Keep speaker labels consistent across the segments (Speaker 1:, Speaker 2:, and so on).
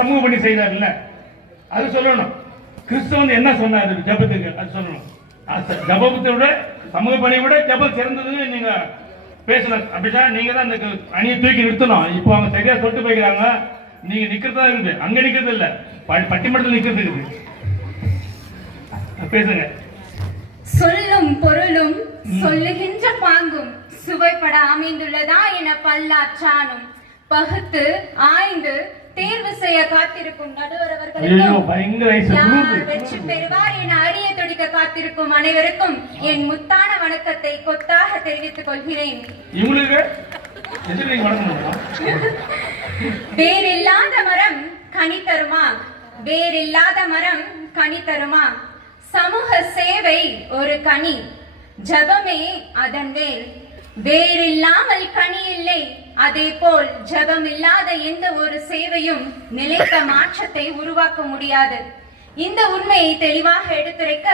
Speaker 1: சமூக பணி செய்யறாருல்ல அது சொல்லணும். கிறிஸ்தவன் என்ன சொன்னாரு? ஜபத்துக்கு அது சொல்லணும். ஜபத்தை விட சமூக பணியை விட ஜபம் சிறந்ததுன்னு நீங்க பேசணும் அப்படிதான் நீங்க தான் இந்த அணியை தூக்கி நிறுத்தணும். இப்போ அவங்க சரியா சொல்லிட்டு போய்க்கிறாங்க. நீங்க நிக்கிறதா இருக்குது. அங்க நிக்கிறது இல்ல. பட்டிமன்றத்தில் நிக்கிறது இருக்குது. பேசுங்க.
Speaker 2: சொல்லும் பொருளும் சொல்லுகின்ற பாங்கும் சுவைப்பட அமைந்துள்ளதா என பல்லாற்றானும். பகுத்து ஆய்ந்து தேர்வு செய்ய காத்திருக்கும் நடுவர் அவர்களுக்கும் வெற்றி பெறுவார் என அறிய துடிக்க காத்திருக்கும் அனைவருக்கும் என் முத்தான வணக்கத்தை கொத்தாக தெரிவித்துக் கொள்கிறேன். வேறில்லாத மரம் கனி தருமா? வேறில்லாத மரம் கனி தருமா? சமூக சேவை ஒரு கனி ஜபமே அதன் வேர் வேறில்லாமல் கனி இல்லை அதே போல் ஜபம் இல்லாத எந்த ஒரு சேவையும் நிலைத்த மாற்றத்தை உருவாக்க முடியாது. இந்த உண்மையை தெளிவாக எடுத்துரைக்க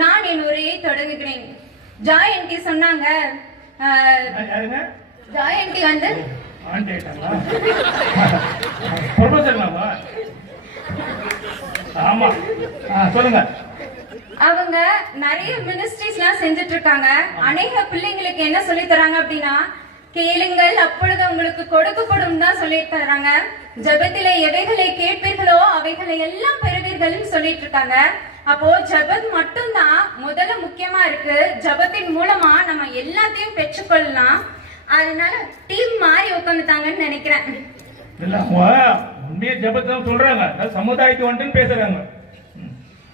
Speaker 2: நான் என் உரையை தொடங்குகிறேன். ஜாயந்தி சொன்னாங்க ஜாயந்தி வந்து அவங்க நிறைய மினிஸ்ட்ரிஸ்லாம் செஞ்சுட்டு இருக்காங்க. அநேக பிள்ளைங்களுக்கு என்ன சொல்லி தராங்க அப்படின்னா கேளுங்கள் அப்பொழுது உங்களுக்கு கொடுக்கப்படும் தான் சொல்லிட்டு தர்றாங்க ஜபத்தில எவைகளை கேட்பீர்களோ அவைகளை எல்லாம் பெறுவீர்கள் சொல்லிட்டு இருக்காங்க. அப்போ ஜபத் மட்டும்தான் முதல்ல முக்கியமா இருக்கு. ஜெபத்தின் மூலமா நம்ம எல்லாத்தையும் பெற்றுக்கொள்ளலாம். அதனால டீம் மாறி உட்காந்துட்டாங்கன்னு நினைக்கிறேன்.
Speaker 1: இல்ல உண்மையை ஜபத்தை சொல்றாங்க. சமுதாயத்து சமுதாயத்தை வந்துட்டு பேசுறாங்க.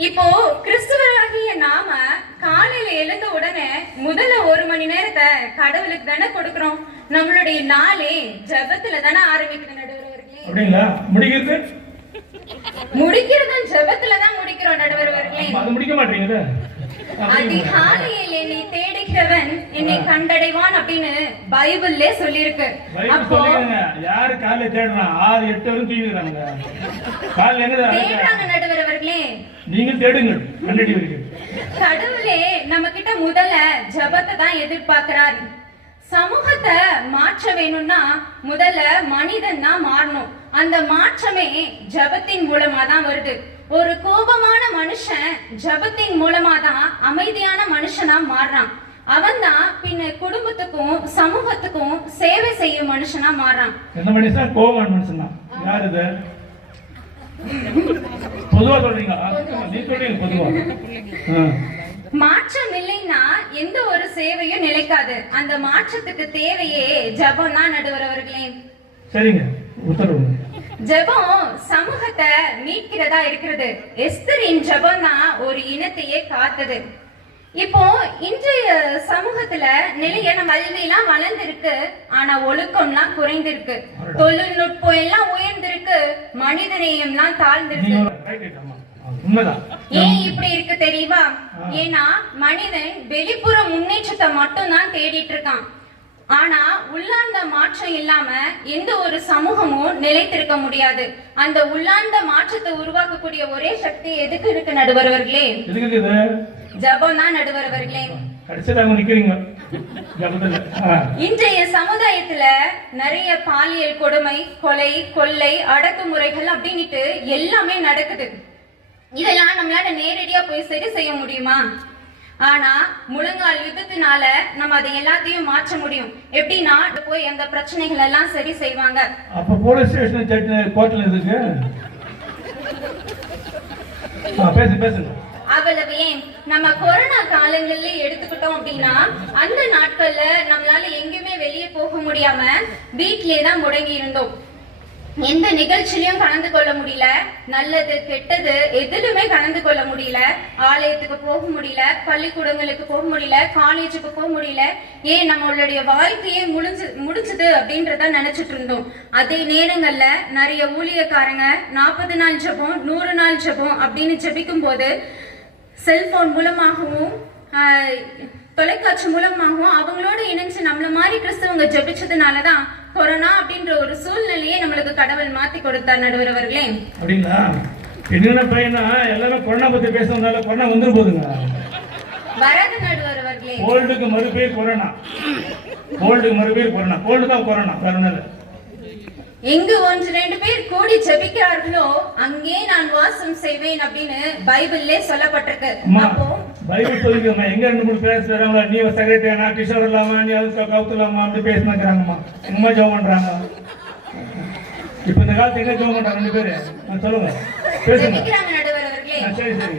Speaker 2: இப்போ கிறிஸ்துவராகிய நாம காலையில எழுந்த உடனே முதல்ல ஒரு மணி நேரத்தை கடவுளுக்கு தானே கொடுக்கிறோம். நம்மளுடைய நாளே ஜெபத்துல தானே ஆரம்பிக்குது நடுவர் அவர்களே
Speaker 1: அப்படிங்களா? முடிக்கிறது
Speaker 2: முடிக்கிறதும் ஜெபத்துல தான் முடிக்கிறோம் நடுவர் அவர்களே
Speaker 1: அப்ப அது முடிக்க மாட்டீங்களா
Speaker 2: அதிகாலையில் என்னை தேடுகிறவன் என்னை கண்டடைவான் அப்படின்னு பைபிள்ல சொல்லியிருக்கு. அப்போ
Speaker 1: யாரு காலைல தேடுறான் ஆறு எட்டு வரைக்கும் தூங்கிக்கிறாங்க காலைல எங்க
Speaker 2: தேடுறாங்க? நடுவர் அவர்களே
Speaker 1: நீங்க தேடுங்க. கண்டடி வரைக்கும்.
Speaker 2: கடவுளே நம்ம கிட்ட முதல்ல ஜபத்தை தான் எதிர்பார்க்கிறார். சமூகத்தை மாற்ற வேணும்னா முதல்ல மனிதன் தான் மாறணும். அந்த மாற்றமே ஜபத்தின் மூலமா தான் வருது. ஒரு கோபமான மனுஷன் ஜபத்தின் மூலமா தான் அமைதியான மனுஷனா மாறுறான். அவன் தான் பின்ன குடும்பத்துக்கும் சமூகத்துக்கும் சேவை செய்யும் மனுஷனா மாறுறான்.
Speaker 1: எந்த மனுஷன்? கோவமான மனுஷன் தான். யார் இது? பொதுவா சொல்றீங்க நீ சொல்றீங்க பொதுவா.
Speaker 2: மாற்றம் இல்லைன்னா எந்த ஒரு சேவையும் நிலைக்காது. அந்த மாற்றத்துக்கு தேவையே ஜபம் தான் நடுவர் அவர்களே.
Speaker 1: சரிங்க உத்தரவு
Speaker 2: ஜெபம் சமூகத்தை மீட்கிறதா இருக்கிறது. எஸ்தரின் ஜெபம் தான் ஒரு இனத்தையே காத்தது. இப்போ இன்றைய சமூகத்துல நிலைய நம்ம வளர்ந்திருக்கு ஆனா ஒழுக்கம்லாம் குறைந்திருக்கு. தொழில்நுட்பம் எல்லாம் உயர்ந்திருக்கு தாழ்ந்திருக்கு.
Speaker 1: right, ஆமா. உண்மைதான்.
Speaker 2: ஏன் இப்படி இருக்கு தெரியுமா? ஏன்னா மனிதன் வெளிப்புற முன்னேற்றத்தை மட்டும் தான் தேடிட்டு இருக்கான். ஆனா உள்ளார்ந்த மாற்றம் இல்லாம எந்த ஒரு சமூகமும் நிலைத்திருக்க முடியாது. அந்த உள்ளார்ந்த மாற்றத்தை உருவாக்கக்கூடிய ஒரே சக்தி எதுக்கு இருக்கு நடுவரவர்களே?
Speaker 1: எதுக்கு இது?
Speaker 2: ஜபம் தான் நடுவரவர்களே. இன்றைய சமுதாயத்துல நிறைய பாலியல் கொடுமை கொலை கொள்ளை அடக்குமுறைகள் அப்படின்னுட்டு எல்லாமே நடக்குது. இதெல்லாம் நம்மளால நேரடியா போய் சரி செய்ய முடியுமா? ஆனா முழங்கால் யுத்தத்தினால நம்ம அதை எல்லாத்தையும் மாற்ற முடியும். எப்படின்னா போய் அந்த பிரச்சனைகள் எல்லாம் சரி செய்வாங்க.
Speaker 1: அப்ப போலீஸ் ஸ்டேஷன் கோர்ட்ல இருக்கு பேசு பேசுங்க
Speaker 2: அவ்வளவு ஏன்? நம்ம கொரோனா காலங்கள்ல எடுத்துக்கிட்டோம் அப்படின்னா அந்த நாட்கள்ல நம்மளால எங்கேயுமே வெளியே போக முடியாம வீட்டிலே தான் முடங்கி இருந்தோம். எந்த நிகழ்ச்சியிலும் கலந்து கொள்ள முடியல. நல்லது கெட்டது எதிலுமே கலந்து கொள்ள முடியல. ஆலயத்துக்கு போக முடியல பள்ளிக்கூடங்களுக்கு போக முடியல காலேஜுக்கு போக முடியல. ஏன் நம்மளுடைய வாழ்க்கையே முடிஞ்சு முடிஞ்சது அப்படின்றத நினைச்சிட்டு இருந்தோம். அதே நேரங்கள்ல நிறைய ஊழியக்காரங்க நாற்பது நாள் ஜெபம் நூறு நாள் ஜெபம் அப்படின்னு ஜபிக்கும் போது செல்போன் மூலமாகவும் தொலைக்காட்சி மூலமாகவும் அவங்களோட இணைஞ்சு நம்மள மாதிரி கிறிஸ்தவங்க ஜபிச்சதுனாலதான் கொரோனா அப்படின்ற ஒரு சூழ்நிலையை நம்மளுக்கு கடவுள் மாத்தி கொடுத்தார் நடுவர் அவர்களே.
Speaker 1: அப்படிங்களா? என்னென்ன பையனா? எல்லாமே கொரோனா பத்தி பேசுறதுனால கொரோனா வந்துரு போதுங்க
Speaker 2: வராது நடுவர் அவர்களே.
Speaker 1: கோல்டுக்கு மறுபேர் கொரோனா. கோல்டுக்கு மறுபேர் கொரோனா. கோல்டு தான் கொரோனா வேற இல்ல.
Speaker 2: எங்கு ஒன்று ரெண்டு பேர் கூடி ஜெபிக்கிறார்களோ அங்கே நான் வாசம் செய்வேன் அப்படின்னு பைபிள்லே சொல்லப்பட்டிருக்கு. அப்போ
Speaker 1: பைபிள் சொல்லிக்கோமா எங்க ரெண்டு மூணு பேர் வராங்களா நீ செக்ரட்டரி நான் கிஷோர் இல்லாமா நீ அது கவுத்துலாமா அப்படி பேசினாங்கிறாங்கம்மா எங்கம்மா ஜெபம் பண்றாங்க? இப்ப இந்த காலத்து எங்க ஜெபம் பண்றாங்க ரெண்டு பேரு? சொல்லுங்க. பேசுங்க. சரி சரி.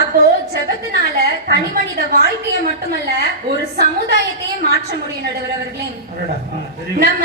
Speaker 2: அப்போ ஜெபத்தினால தனி மனித வாழ்க்கையை மட்டுமல்ல ஒரு சமுதாயத்தையே மாற்ற முடியும் நடுவர் அவர்களே. நம்ம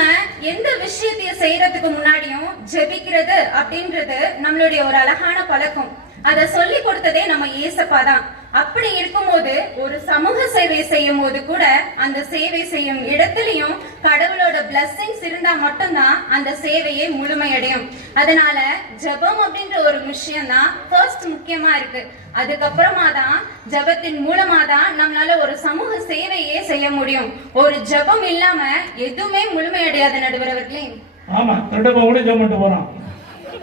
Speaker 2: எந்த விஷயத்தையும் செய்யறதுக்கு முன்னாடியும் ஜெபிக்கிறது அப்படின்றது நம்மளுடைய ஒரு அழகான பழக்கம். அத சொல்லி கொடுத்ததே நம்ம ஏசப்பா தான். அப்படி இருக்கும்போது ஒரு சமூக சேவை செய்யும் போது கூட அந்த சேவை செய்யும் இடத்துலயும் கடவுளோட பிளஸ்ஸிங்ஸ் இருந்தா மட்டும்தான் அந்த சேவையே முழுமையடையும். அதனால ஜெபம் அப்படின்ற ஒரு விஷயம் தான் ஃபர்ஸ்ட் முக்கியமா இருக்கு. அதுக்கப்புறமா தான் ஜெபத்தின் மூலமா தான் நம்மளால ஒரு சமூக சேவையே செய்ய முடியும். ஒரு ஜெபம் இல்லாம எதுவுமே முழுமையடையாது நடுவர் அவர்களே
Speaker 1: ஆமா திருட கூட ஜபம் பண்ணிட்டு போறான்.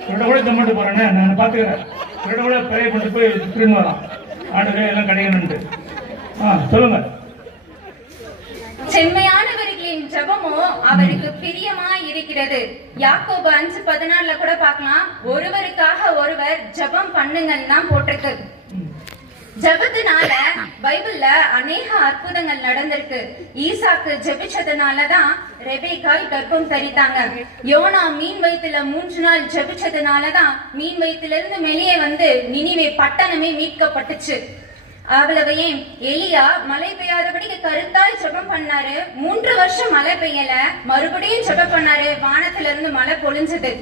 Speaker 1: திருட கூட ஜபம் பண்ணிட்டு போறேன்னு நான் பாத்துக்கிறேன் திருட கூட பெரிய பண்ணிட்டு போய் திரும்ப வரான். ஆடுக எல்லாம் கிடைக்கணும்ட்டு ஆ சொல்லுங்க.
Speaker 2: செம்மையானவர்களின் ஜெபமோ அவருக்கு பிரியமா இருக்கிறது யாக்கோபு அஞ்சு பதினாலுல கூட பார்க்கலாம். ஒருவருக்காக ஒருவர் ஜெபம் பண்ணுங்கன்னு தான் போட்டிருக்கு ஜபத்தினால பைபிள்ல அநேக அற்புதங்கள் நடந்திருக்கு. ஈசாக்கு ஜெபிச்சதுனாலதான் ரெபேக்கால் கர்ப்பம் தரித்தாங்க. யோனா மீன் வயிற்றுல மூன்று நாள் ஜெபிச்சதுனாலதான் மீன் வயித்துல இருந்து வெளியே வந்து நினிவே பட்டணமே மீட்கப்பட்டுச்சு. அவ்வளவு ஏன்? எலியா மழை பெய்யாதபடிக்கு கருத்தாய் ஜபம் பண்ணாரு. மூன்று வருஷம் மழை பெய்யல. மறுபடியும் ஜபம் பண்ணாரு. வானத்துல இருந்து மழை பொழிஞ்சது.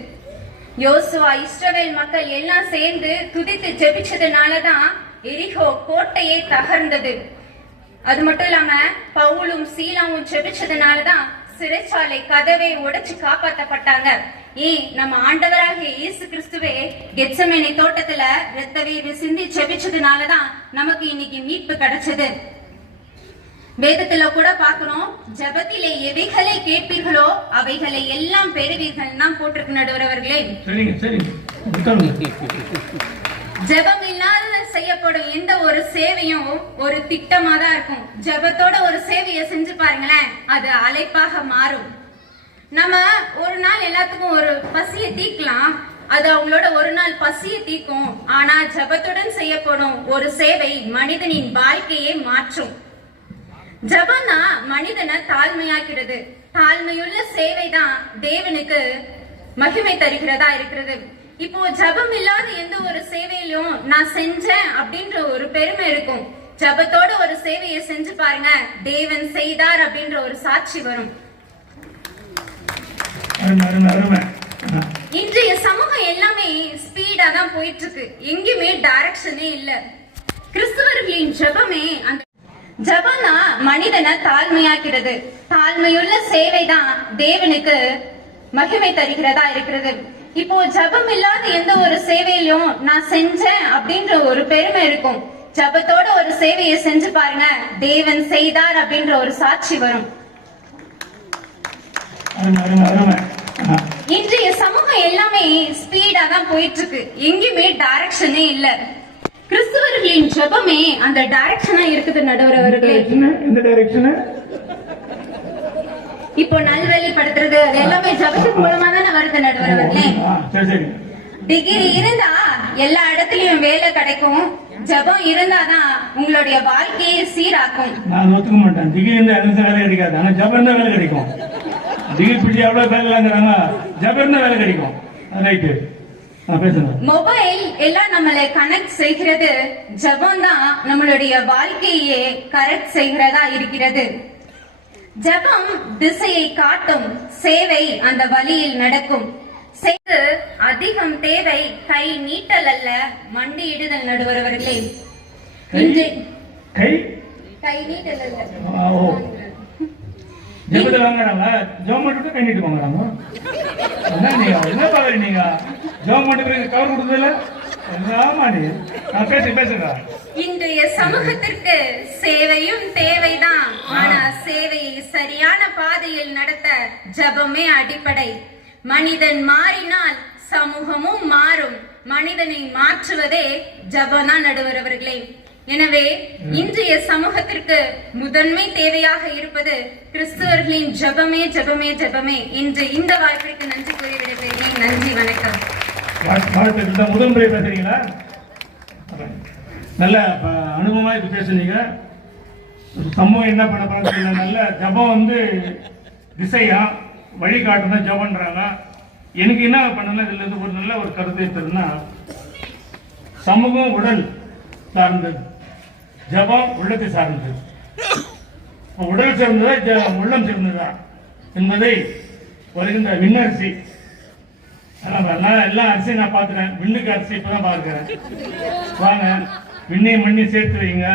Speaker 2: யோசுவா இஸ்ரவேல் மக்கள் எல்லாம் சேர்ந்து துதித்து ஜெபிச்சதுனாலதான் எரிகோ கோட்டையே தகர்ந்தது. அது மட்டும் இல்லாம பவுலும் சீலாவும் ஜெபிச்சதுனாலதான் சிறைச்சாலை கதவை உடைச்சு காப்பாத்தப்பட்டாங்க. ஏன் நம்ம ஆண்டவராகிய இயேசு கிறிஸ்துவே கெச்சமேனி தோட்டத்துல ரத்த வேர்வை சிந்தி ஜெபிச்சதுனாலதான் நமக்கு இன்னைக்கு மீட்பு கிடைச்சது. வேதத்துல கூட பார்க்கிறோம் ஜெபத்திலே எவைகளை கேட்பீர்களோ அவைகளை எல்லாம் பெறுவீர்கள் தான் போட்டிருக்கு நடுவர் அவர்களே ஜெபம் இல்லாத செய்யப்படும் எந்த ஒரு சேவையும் ஒரு திட்டமா தான் இருக்கும். ஜெபத்தோட ஒரு சேவையை செஞ்சு பாருங்களேன் அது அழைப்பாக மாறும். நம்ம ஒரு நாள் எல்லாத்துக்கும் ஒரு பசியை தீக்கலாம் அது அவங்களோட ஒரு நாள் பசியை தீக்கும் ஆனா ஜெபத்துடன் செய்யப்படும் ஒரு சேவை மனிதனின் வாழ்க்கையை மாற்றும். ஜபம்னா மனிதனை தாழ்மையாக்கிறது தாழ்மையுள்ள சேவை தான் தேவனுக்கு மகிமை தருகிறதா இருக்கிறது. இப்போ ஜபம் இல்லாத எந்த ஒரு சேவையிலும் நான் செஞ்சேன் அப்படின்ற ஒரு பெருமை இருக்கும். ஜபத்தோட ஒரு சேவையை செஞ்சு பாருங்க. தேவன் செய்தார் அப்படின்ற ஒரு சாட்சி வரும். இன்றைய சமூகம் எல்லாமே ஸ்பீடா தான் போயிட்டு இருக்கு எங்கேயுமே டைரக்ஷனே இல்ல. கிறிஸ்தவர்களின் ஜெபமே அந்த ஜெபம்னா மனிதனை தாழ்மையாக்கிறது. தாழ்மையுள்ள சேவை தான் தேவனுக்கு மகிமை தருகிறதா இருக்கிறது. இப்போ ஜெபம் இல்லாத எந்த ஒரு சேவையிலும் நான் செஞ்சேன் அப்படின்ற ஒரு பெருமை இருக்கும். ஜெபத்தோட ஒரு சேவையை செஞ்சு பாருங்க. தேவன் செய்தார் அப்படின்ற ஒரு சாட்சி வரும். இன்றைய சமூகம் எல்லாமே ஸ்பீடா தான் போயிட்டு இருக்கு எங்கேயுமே டைரக்ஷனே இல்ல. கிறிஸ்தவர்களின் ஜெபமே அந்த டைரக்ஷனா இருக்குது நடுவர் அவர்களே. இப்போ நல்வழிப்படுத்துறது அது எல்லாமே ஜெபத்தின் மூலமா தானே வருது நடுவர் அவர்களே டிகிரி இருந்தா எல்லா இடத்துலயும் வேலை கிடைக்கும். ஜெபம் இருந்தாதான் உங்களுடைய வாழ்க்கையை சீராக்கும்.
Speaker 1: நான் ஒத்துக்க மாட்டேன். டிகிரி இருந்தா எந்த வேலை கிடைக்காது. ஆனா ஜபம் இருந்தா வேலை கிடைக்கும். டிகிரி பிடிச்சி எவ்வளவு வேலை இல்லைங்கிறாங்க. ஜபம் இருந்தா வேலை கிடைக்கும். ரைட்டு
Speaker 2: மொபைல் எல்லாம் நம்மளை கனெக்ட் செய்கிறது. ஜெபம் தான் நம்மளுடைய வாழ்க்கையே கரெக்ட் செய்கிறதா இருக்கிறது. ஜெபம் திசையை காட்டும் சேவை அந்த வழியில் நடக்கும். செய்து அதிகம் தேவை கை நீட்டல் அல்ல மண்டியிடுதல் நடுவரவர்களே. இன்று
Speaker 1: கை
Speaker 2: கை நீட்டல் அல்ல.
Speaker 1: ஆ, ஓ. ஜெபத்தில் வாங்குறாங்க ஜெபம் மட்டும் கை நீட்டு வாங்குறாங்க என்ன நீங்க என்ன பாக்குறீங்க நீங்க? ஜெபம் மட்டும் கவர் கொடுத்ததில்ல ஆமா நீ நான் பேசு பேசுங்க
Speaker 2: இன்றைய சமூகத்திற்கு சேவையும் தேவைதான். ஆனா சரியான பாதையில் நடத்த ஜெபமே அடிப்படை. மனிதன் மாறினால் சமூகமும் மாறும். மனிதனை மாற்றுவதே ஜபம்தான் நடுவர் அவர்களே. எனவே இன்றைய சமூகத்திற்கு முதன்மை தேவையாக இருப்பது கிறிஸ்துவர்களின் ஜெபமே ஜெபமே ஜெபமே என்று இந்த வாய்ப்பிற்கு நன்றி கூறி விடைபெறுகிறேன். நன்றி வணக்கம்.
Speaker 1: வாழ்த்துக்கள். இந்த முதல் முறை பேசுறீங்களா? நல்ல அனுபவமா பேசுனீங்க. சமூகம் என்ன பண்ண போறாங்க நல்ல ஜபம் வந்து திசையா வழிகாட்டுனா ஜபன்றாங்க எனக்கு என்ன பண்ணணும்? இதுல இருந்து ஒரு நல்ல ஒரு கருத்து இருக்குதுன்னா சமூகம் உடல் சார்ந்தது. ஜபம் உள்ளத்தை சார்ந்தது. உடல் சேர்ந்ததா உள்ளம் சேர்ந்ததா என்பதை வருகின்ற விண்ணரசி. நான் எல்லா அரிசியும் நான் பார்த்துட்டேன் விண்ணுக்கு அரிசி இப்பதான் பார்க்கிறேன். வாங்க விண்ணையும் மண்ணையும் சேர்த்து வைங்க.